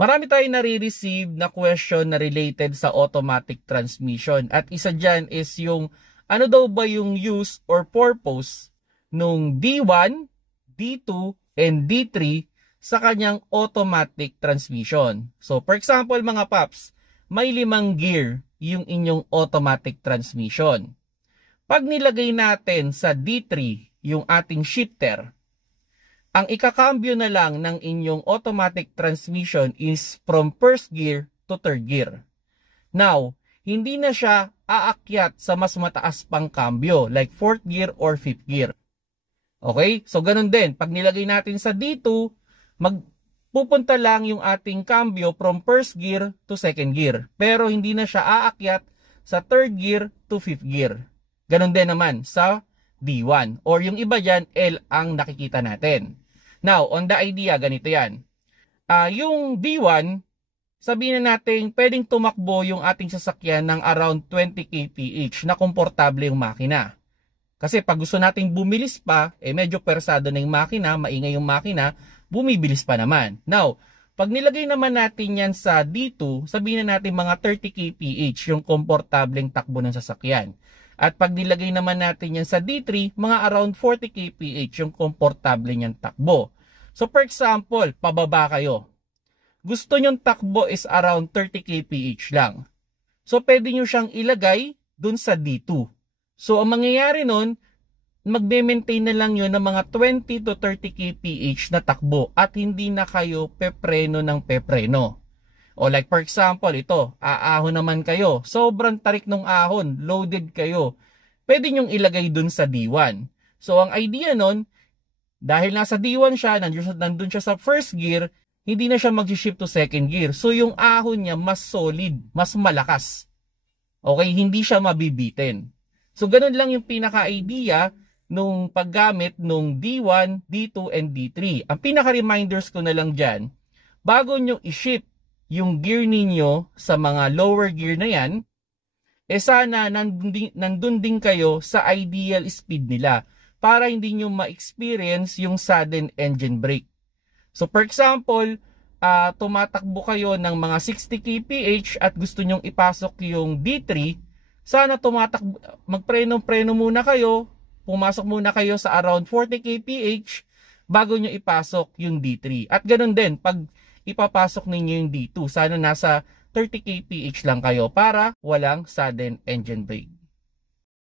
Marami tayong nare-receive na question na related sa automatic transmission. At isa dyan is yung ano daw ba yung use or purpose nung D1, D2, and D3 sa kanyang automatic transmission. So for example mga paps, may 5 gear yung inyong automatic transmission. Pag nilagay natin sa D3 yung ating shifter, ang ikakambyo na lang ng inyong automatic transmission is from first gear to third gear. Now, hindi na siya aakyat sa mas mataas pang kambyo like fourth gear or fifth gear. Okay? So, ganun din. Pag nilagay natin sa D2, magpupunta lang yung ating kambyo from first gear to second gear. Pero hindi na siya aakyat sa third gear to fifth gear. Ganun din naman sa D1. Or yung iba dyan, L ang nakikita natin. Now, on the idea, ganito yan. Yung D1, sabihin na natin, pwedeng tumakbo yung ating sasakyan ng around 20 kph na komportable yung makina. Kasi pag gusto nating bumilis pa, medyo persado na yung makina, maingay yung makina, bumibilis pa naman. Now, pag nilagay naman natin yan sa D2, sabihin na natin mga 30 kph yung komportableng takbo ng sasakyan. At pag nilagay naman natin yan sa D3, mga around 40 kph yung komportable niyang takbo. So for example, pababa kayo. Gusto nyong takbo is around 30 kph lang. So pwede nyo siyang ilagay dun sa D2. So ang mangyayari nun, magbe-maintain na lang yun ng mga 20 to 30 kph na takbo at hindi na kayo pepreno ng pepreno. O like for example, ito, aahon naman kayo. Sobrang tarik ng ahon, loaded kayo. Pwede nyong ilagay dun sa D1. So ang idea nun, dahil nasa D1 siya, nandun siya sa first gear, hindi na siya mag-shift to second gear. So yung ahon niya mas solid, mas malakas. Okay, hindi siya mabibitin. So ganun lang yung pinaka-idea nung paggamit nung D1, D2, and D3. Ang pinaka-reminders ko na lang dyan, bago nyo i-shift yung gear ninyo sa mga lower gear na yan, sana nandun din kayo sa ideal speed nila para hindi nyo ma-experience yung sudden engine brake. So for example, tumatakbo kayo ng mga 60 kph at gusto nyong ipasok yung D3, sana magpreno-preno muna kayo, pumasok muna kayo sa around 40 kph bago nyo ipasok yung D3. At ganun din, pag ipapasok ninyo yung D2, sana nasa 30 kph lang kayo para walang sudden engine brake.